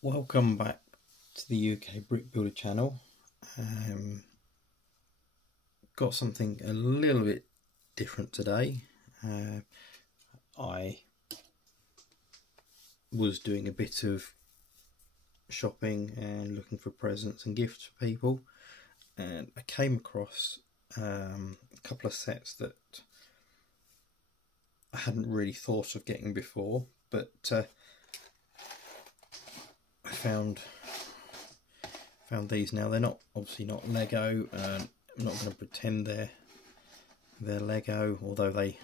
Welcome back to the UK Brick Builder channel. Got something a little bit different today. I was doing a bit of shopping and looking for presents and gifts for people, and I came across a couple of sets that I hadn't really thought of getting before, but I found these now. They're obviously not Lego, and I'm not going to pretend they're Lego, although they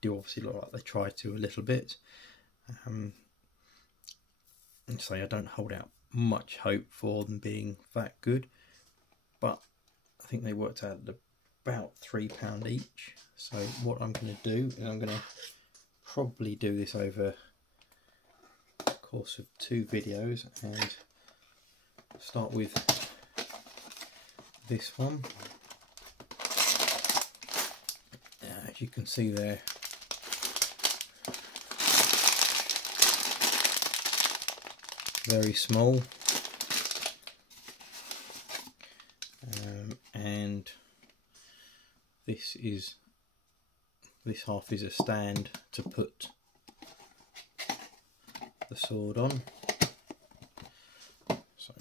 do obviously look like they try to a little bit. And so I don't hold out much hope for them being that good, but I think they worked out at about £3 each. So what I'm going to do is I'm going to probably do this over the course of 2 videos, and start with this one. As you can see there, very small, and this half is a stand to put the sword on. So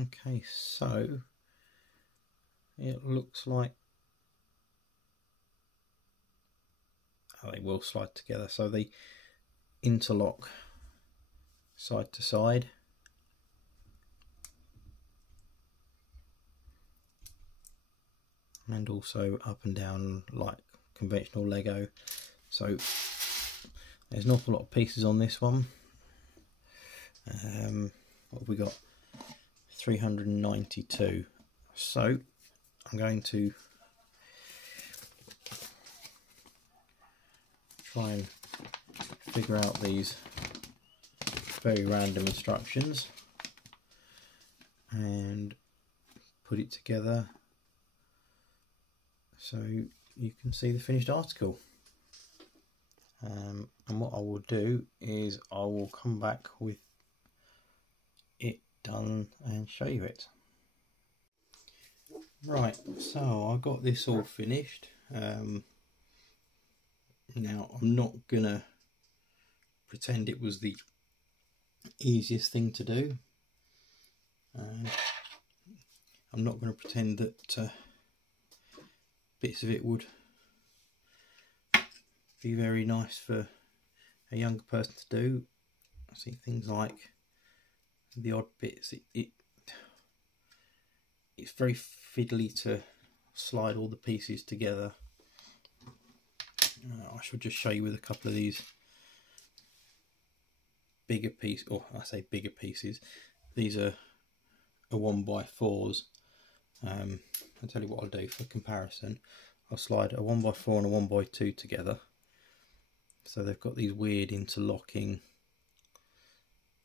okay, so it looks like they will slide together, so they interlock side to side, and also up and down like conventional Lego. So there's an awful lot of pieces on this one. What have we got? 392. So I'm going to try and figure out these very random instructions and put it together so you can see the finished article. And what I will do is I will come back with it done and show you it. Right, so I got this all finished. Now I'm not gonna pretend it was the easiest thing to do. I'm not going to pretend that bits of it would be very nice for a younger person to do. I see things like the odd bits, it's very fiddly to slide all the pieces together. I shall just show you with a couple of these bigger pieces, or I say bigger pieces, these are 1x4s. I'll tell you what I'll do for comparison. I'll slide a 1x4 and a 1x2 together, so they've got these weird interlocking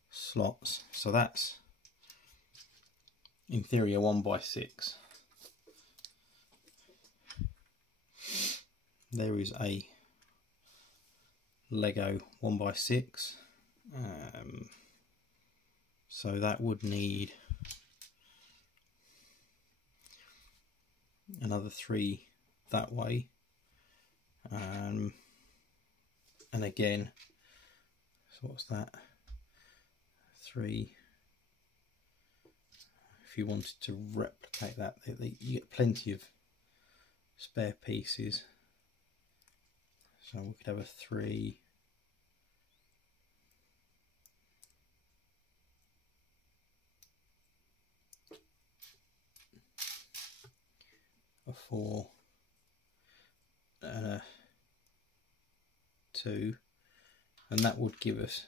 slots. So that's in theory a 1x6. There is a Lego 1x6, so that would need another 3 that way, and again, so what's that, 3 if you wanted to replicate that. You get plenty of spare pieces, so we could have a 3, a 4 and a 2, and that would give us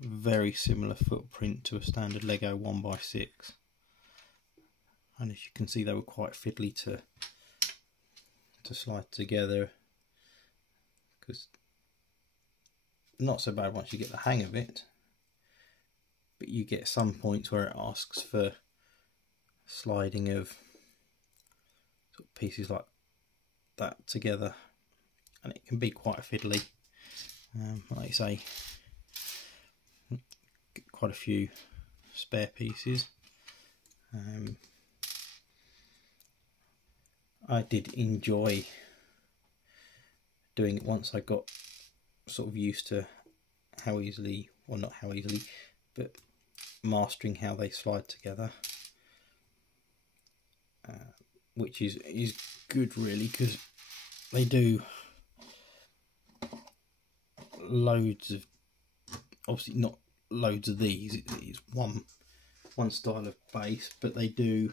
very similar footprint to a standard Lego 1x6, and as you can see they were quite fiddly to slide together, because not so bad once you get the hang of it, but you get some points where it asks for sliding of sort of pieces like that together, and it can be quite fiddly. Like I say, quite a few spare pieces. I did enjoy doing it once I got sort of used to how easily, well not how easily, but mastering how they slide together, which is good really, because they do loads of, obviously not loads of these, it's one style of base, but they do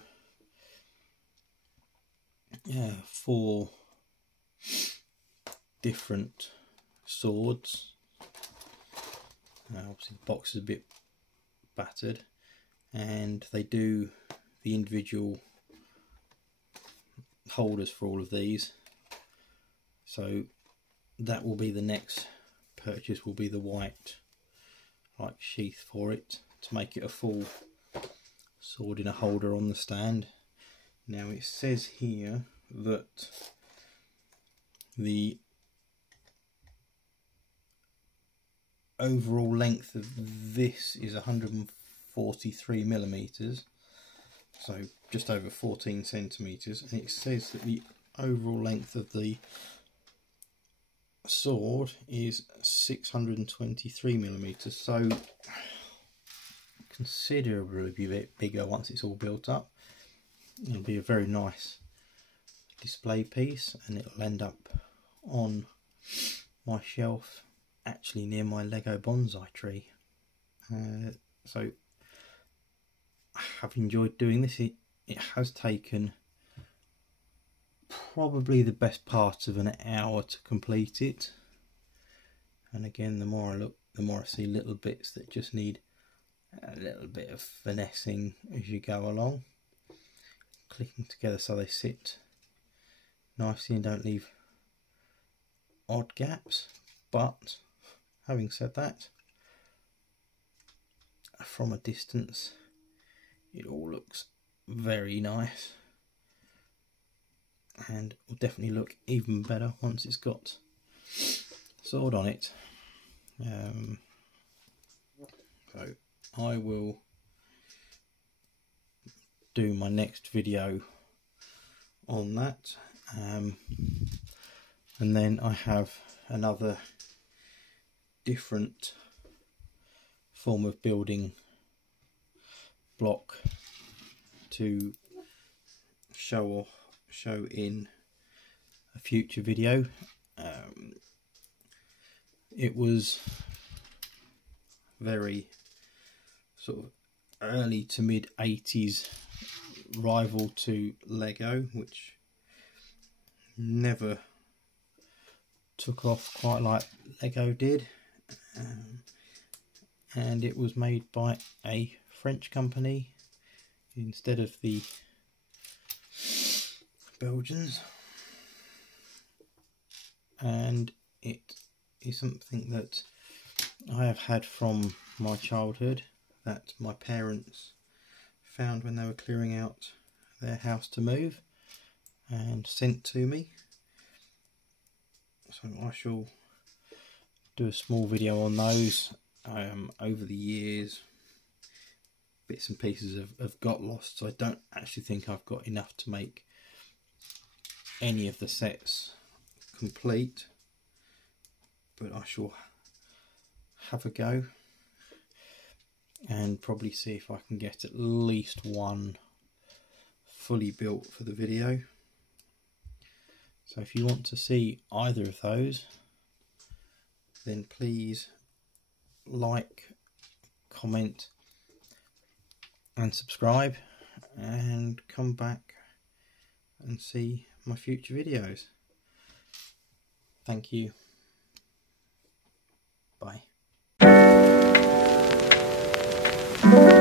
4 different swords. Obviously the box is a bit battered, and they do the individual holders for all of these, so that will be the next purchase, will be the white like sheath for it, to make it a full sword in a holder on the stand. Now it says here that the overall length of this is 143mm, so just over 14 centimeters, and it says that the overall length of the sword is 623mm, so considerably a bit bigger once it's all built up. It'll be a very nice display piece, and it'll end up on my shelf, actually near my Lego bonsai tree. So I have enjoyed doing this. It has taken probably the best part of an hour to complete it, and again, the more I look, the more I see little bits that just need a little bit of finessing as you go along, clicking together so they sit nicely and don't leave odd gaps. But having said that, from a distance it all looks very nice, and will definitely look even better once it's got sword on it. So I will do my next video on that, and then I have another different form of building block to show in a future video. It was very sort of early to mid 80s rival to Lego, which never took off quite like Lego did, and it was made by a French company instead of the Belgians, and it is something that I have had from my childhood, that my parents found when they were clearing out their house to move and sent to me. So I shall do a small video on those. Over the years, bits and pieces have got lost, so I don't actually think I've got enough to make any of the sets complete, but I shall have a go and probably see if I can get at least one fully built for the video. So if you want to see either of those, then please like, comment and subscribe, and come back and see my future videos. Thank you. Bye. bye.